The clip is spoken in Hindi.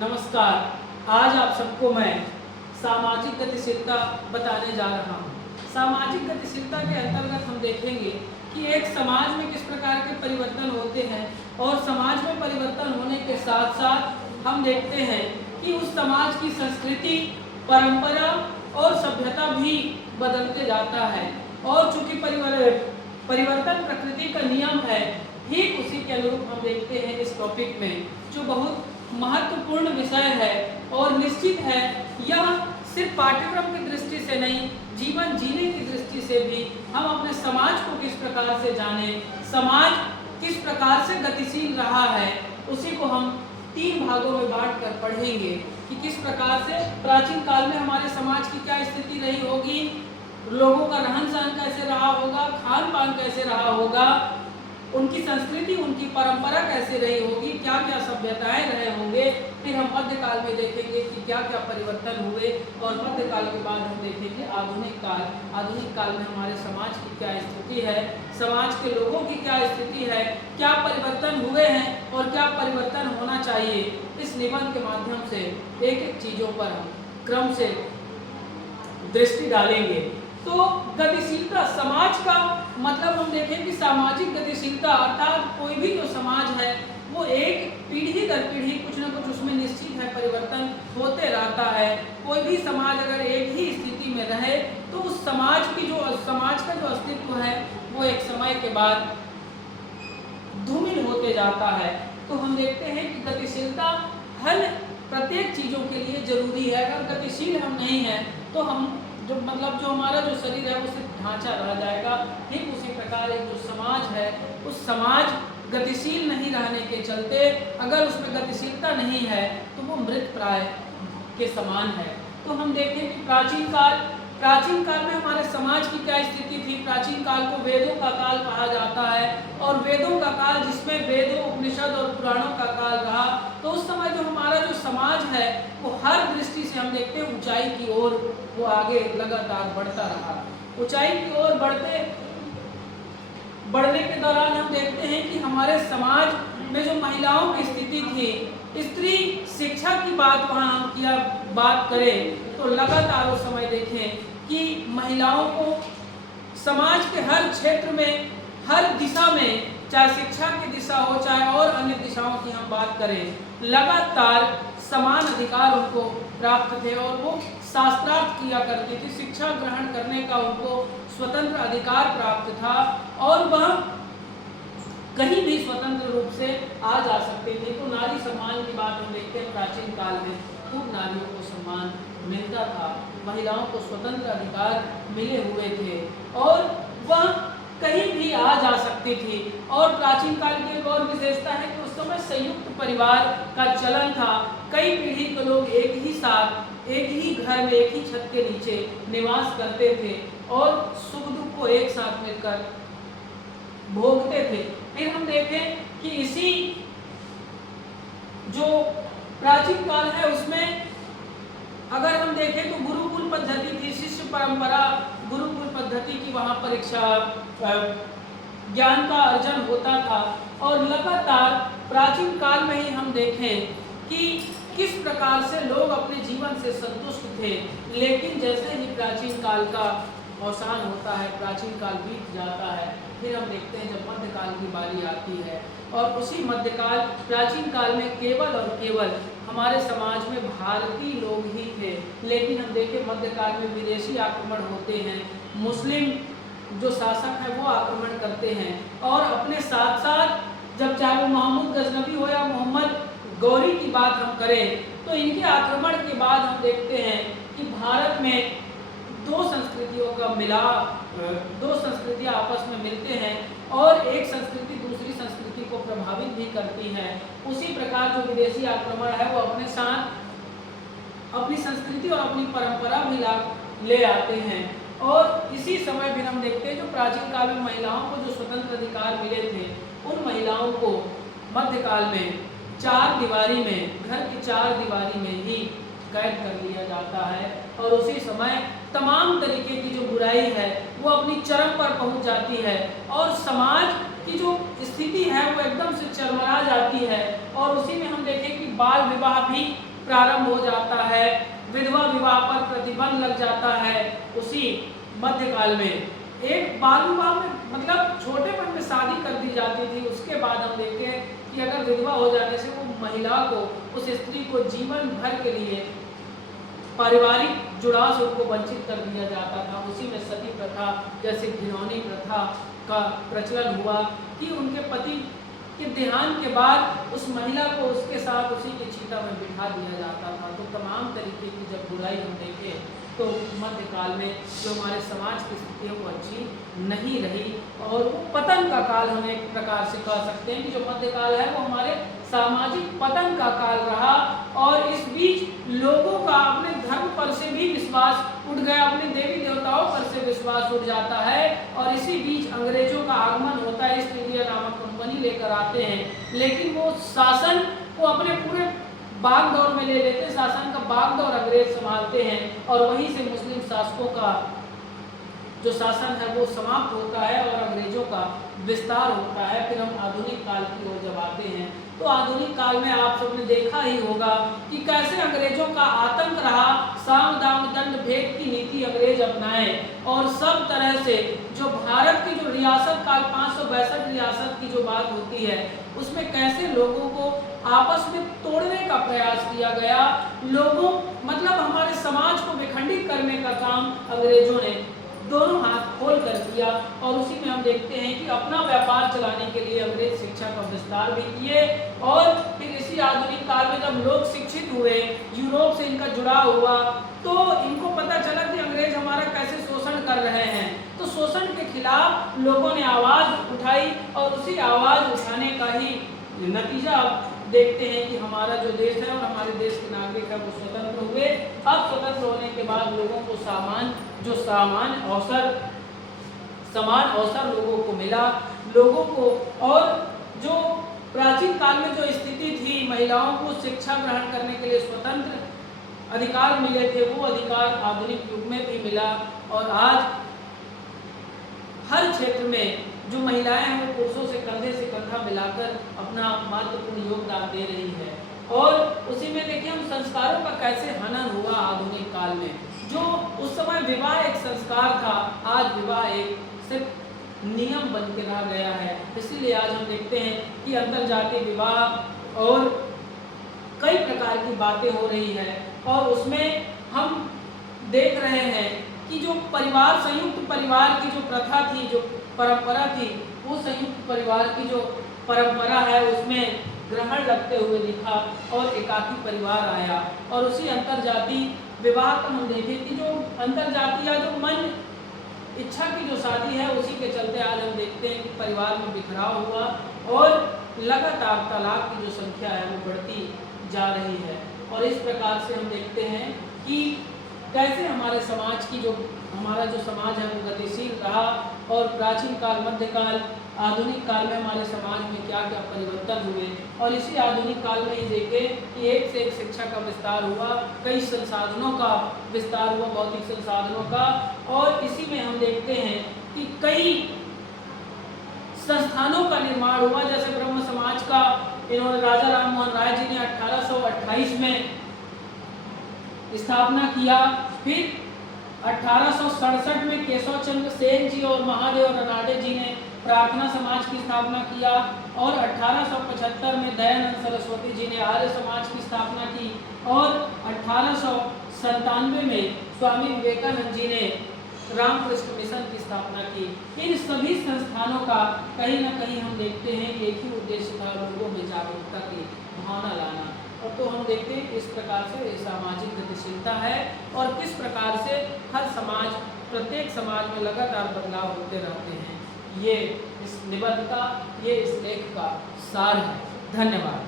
नमस्कार। आज आप सबको मैं सामाजिक गतिशीलता बताने जा रहा हूँ। सामाजिक गतिशीलता के अंतर्गत हम देखेंगे कि एक समाज में किस प्रकार के परिवर्तन होते हैं और समाज में परिवर्तन होने के साथ साथ हम देखते हैं कि उस समाज की संस्कृति, परंपरा और सभ्यता भी बदलते जाता है। और चूंकि परिवर्तन प्रकृति का नियम है, ठीक उसी के अनुरूप हम देखते हैं इस टॉपिक में, जो बहुत महत्वपूर्ण विषय है और निश्चित है यह सिर्फ पाठ्यक्रम की दृष्टि से नहीं, जीवन जीने की दृष्टि से भी हम अपने समाज को किस प्रकार से जानें, समाज किस प्रकार से गतिशील रहा है, उसी को हम 3 भागों में बांट कर पढ़ेंगे कि किस प्रकार से प्राचीन काल में हमारे समाज की क्या स्थिति रही होगी, लोगों का रहन सहन कैसे रहा होगा, खान पान कैसे रहा होगा, उनकी संस्कृति, उनकी परंपरा कैसे रही होगी, क्या क्या सभ्यताएं रहे होंगे। फिर हम मध्यकाल में देखेंगे कि क्या क्या परिवर्तन हुए और मध्यकाल के बाद हम देखेंगे आधुनिक काल। आधुनिक काल में हमारे समाज की क्या स्थिति है, समाज के लोगों की क्या स्थिति है, क्या परिवर्तन हुए हैं और क्या परिवर्तन होना चाहिए। इस निबंध के माध्यम से एक एक चीज़ों पर हम क्रम से दृष्टि डालेंगे। तो गतिशीलता, समाज का मतलब हम देखें कि सामाजिक गतिशीलता अर्थात कोई भी जो समाज है वो एक पीढ़ी दर पीढ़ी कुछ न कुछ उसमें निश्चित है परिवर्तन होते रहता है। कोई भी समाज अगर एक ही स्थिति में रहे तो उस समाज का जो अस्तित्व है वो एक समय के बाद धूमिल होते जाता है। तो हम देखते हैं कि गतिशीलता हर प्रत्येक चीज़ों के लिए जरूरी है। अगर गतिशील हम नहीं हैं तो हम जो हमारा जो शरीर है वो सिर्फ ढांचा रह जाएगा। ठीक उसी प्रकार एक जो समाज है उस समाज गतिशील नहीं रहने के चलते अगर उसमें गतिशीलता नहीं है तो वो मृत प्राय के समान है। तो हम देखें कि प्राचीन काल में हमारे समाज की क्या स्थिति थी। प्राचीन काल को वेदों का काल कहा जाता है और वेदों का काल जिसमें वेदों, उपनिषद और पुराणों का काल रहा। तो उस समय जो हमारा जो समाज है वो हर दृष्टि से हम देखते हैं ऊंचाई की ओर वो आगे लगातार बढ़ता रहा। ऊंचाई की ओर बढ़ने के दौरान हम देखते हैं कि हमारे समाज में जो महिलाओं की स्थिति थी, स्त्री शिक्षा की बात करें तो लगातार उस समय देखें कि महिलाओं को समाज के हर क्षेत्र में, हर दिशा में, चाहे शिक्षा की दिशा हो चाहे और अन्य दिशाओं की हम बात करें, लगातार समान अधिकार उनको प्राप्त थे और वो शास्त्रार्थ किया करती थी। शिक्षा ग्रहण करने का उनको स्वतंत्र अधिकार प्राप्त था और वह कहीं भी स्वतंत्र रूप से आ जा सकते थे। तो नारी सम्मान की बात हम देखते हैं प्राचीन काल में खूब नारियों को सम्मान मिलता था, महिलाओं को स्वतंत्र अधिकार मिले हुए थे और वह कहीं भी आ जा सकती थी। और प्राचीन काल की एक और विशेषता है कि उस समय संयुक्त परिवार का चलन था। कई पीढ़ी के लोग एक ही साथ, एक ही घर में, एक ही छत के नीचे निवास करते थे और सुख दुख को एक साथ मिलकर भोगते थे। फिर हम देखें कि इसी जो प्राचीन काल है उसमें अगर हम देखें तो गुरुकुल पद्धति थी, शिष्य परंपरा, गुरुकुल पद्धति की वहाँ परीक्षा, ज्ञान का अर्जन होता था। और लगातार प्राचीन काल में ही हम देखें कि किस प्रकार से लोग अपने जीवन से संतुष्ट थे। लेकिन जैसे ही प्राचीन काल का अवसान होता है, प्राचीन काल बीत जाता है, फिर हम देखते हैं जब मध्यकाल की बारी आती है और उसी मध्यकाल प्राचीन काल में केवल और केवल हमारे समाज में भारतीय लोग ही थे। लेकिन हम देखें मध्यकाल में विदेशी आक्रमण होते हैं, मुस्लिम जो शासक है वो आक्रमण करते हैं और अपने साथ साथ जब चाहे वो महमूद गजनवी हो या मोहम्मद गौरी की बात हम करें तो इनके आक्रमण के बाद हम देखते हैं कि भारत में दो संस्कृतियां आपस में मिलते हैं और एक संस्कृति दूसरी संस्कृति को प्रभावित भी करती है। उसी प्रकार जो विदेशी आक्रमण है वो अपने साथ अपनी संस्कृति और अपनी परंपरा भी ले आते हैं। और इसी समय भी हम देखते हैं जो प्राचीन काल में महिलाओं को जो स्वतंत्र अधिकार मिले थे उन महिलाओं को मध्यकाल में चार दीवारी में, घर की चार दीवारी में ही कैद कर लिया जाता है और उसी समय तमाम तरीके की जो बुराई है वो अपनी चरम पर पहुंच जाती है और समाज की जो स्थिति है वो एकदम से चरमरा जाती है। और उसी में हम देखें कि बाल विवाह भी प्रारंभ हो जाता है, विधवा विवाह पर प्रतिबंध लग जाता है। उसी मध्यकाल में एक बाल विवाह में मतलब छोटेपन में शादी कर दी जाती थी। उसके बाद हम देखें कि अगर विधवा हो जाने से वो महिला को, उस स्त्री को जीवन भर के लिए पारिवारिक जुड़ाव से उनको वंचित कर दिया जाता था। उसी में सती प्रथा जैसे घिनौनी प्रथा का प्रचलन हुआ कि उनके पति के देहांत के बाद उस महिला को उसके साथ उसी की चिता में बिठा दिया जाता था। तो तमाम तरीके की जब बुराई हम देखें तो मध्यकाल में जो हमारे समाज की स्थिति है वो अच्छी नहीं रही और वो पतन का काल हम एक प्रकार से कह सकते हैं कि जो मध्यकाल है वो हमारे सामाजिक पतन का काल रहा। और इस बीच लोगों का अपने धर्म पर से भी विश्वास उठ गया, अपने देवी देवताओं पर से विश्वास उठ जाता है। और इसी बीच अंग्रेजों का आगमन होता है, ईस्ट इंडिया नामक कंपनी लेकर आते हैं, लेकिन वो शासन को अपने पूरे बागडोर में ले लेते, शासन का बागडोर अंग्रेज संभालते हैं और वहीं से मुस्लिम शासकों का जो शासन है वो समाप्त होता है और अंग्रेजों का विस्तार होता है। फिर हम आधुनिक काल की ओर जब आते हैं तो आधुनिक काल में आप सबने देखा ही होगा कि कैसे अंग्रेजों का आतंक रहा, साम दाम दंड भेद की नीति अंग्रेज अपनाए और सब तरह से जो भारत की जो रियासत काल 562 रियासत की जो बात होती है उसमें कैसे लोगों को आपस में तोड़ने का प्रयास किया गया, लोगों मतलब हमारे समाज को विखंडित करने का काम अंग्रेजों ने दोनों हाथ खोल कर किया। और उसी में हम देखते हैं कि अपना व्यापार चलाने के लिए अंग्रेज शिक्षा का विस्तार भी किए और फिर इसी आधुनिक काल में जब लोग शिक्षित हुए, यूरोप से इनका जुड़ाव हुआ तो इनको पता चला कि अंग्रेज हमारा कैसे शोषण कर रहे हैं। तो शोषण के खिलाफ लोगों ने आवाज उठाई और उसी आवाज उठाने का ही नतीजा अब देखते हैं कि हमारा जो देश है और हमारे देश के नागरिक है वो स्वतंत्र हुए। अब स्वतंत्र होने के बाद लोगों को समान अवसर लोगों को मिला, लोगों को और जो प्राचीन काल में जो स्थिति थी महिलाओं को शिक्षा ग्रहण करने के लिए स्वतंत्र अधिकार मिले थे वो अधिकार आधुनिक युग में भी मिला। और आज हर क्षेत्र में जो महिलाएं हैं वो पुरुषों से कंधा मिलाकर अपना महत्वपूर्ण योगदान दे रही है। और उसी में देखिए हम संस्कारों का कैसे हनन हुआ आधुनिक काल में। जो उस समय विवाह एक संस्कार था, आज विवाह एक सिर्फ नियम बन के रह गया है। इसीलिए आज हम देखते हैं कि अंतरजातीय विवाह और कई प्रकार की बातें हो रही है और उसमें हम देख रहे हैं कि जो परिवार, संयुक्त परिवार की जो प्रथा थी, जो परंपरा थी, वो संयुक्त परिवार की जो परंपरा है उसमें ग्रहण लगते हुए दिखा और एकाकी परिवार आया। और उसी अंतरजातीय विवाह का हम देखें कि जो अंतरजातीय या जो मन इच्छा की जो शादी है उसी के चलते आज हम देखते हैं कि परिवार में बिखराव हुआ और लगातार तलाक की जो संख्या है वो बढ़ती जा रही है। और इस प्रकार से हम देखते हैं कि कैसे हमारे समाज की जो हमारा जो समाज है वो गतिशील रहा और प्राचीन काल, मध्यकाल, आधुनिक काल में हमारे समाज में क्या क्या परिवर्तन हुए। और इसी आधुनिक काल में ही देखें कि एक से एक शिक्षा का विस्तार हुआ, कई संसाधनों का विस्तार हुआ, भौतिक संसाधनों का। और इसी में हम देखते हैं कि कई संस्थानों का निर्माण हुआ, जैसे ब्रह्म समाज का इन्होंने राजा राम मोहन राय जी ने 1828 में स्थापना किया। फिर 1867 में केशव चंद्र सेन जी और महादेव रनाडे जी ने प्रार्थना समाज की स्थापना किया और 1875 में दयानंद सरस्वती जी ने आर्य समाज की स्थापना की और 1897 में स्वामी विवेकानंद जी ने रामकृष्ण मिशन की स्थापना की। इन सभी संस्थानों का कहीं ना कहीं हम देखते हैं कि एक ही उद्देश्य था, लोगों में जागरूकता की भावना लाना। और तो हम देखते हैं इस प्रकार से सामाजिक गतिशीलता है और किस प्रकार से हर समाज, प्रत्येक समाज में लगातार बदलाव होते रहते हैं। ये इस निबंध का, ये इस लेख का सार है। धन्यवाद।